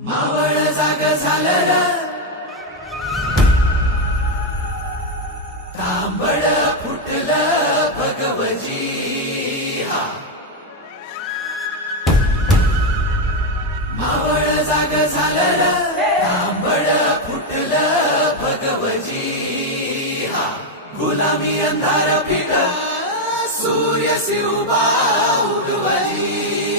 मावळ जाग झालं र, तांबड फुटलं भगवजी हा. मावळ जाग झालं र, तांबड फुटलं भगवजी हा. गुलामी अंधार फिट, सूर्य सिरुबा उगवली.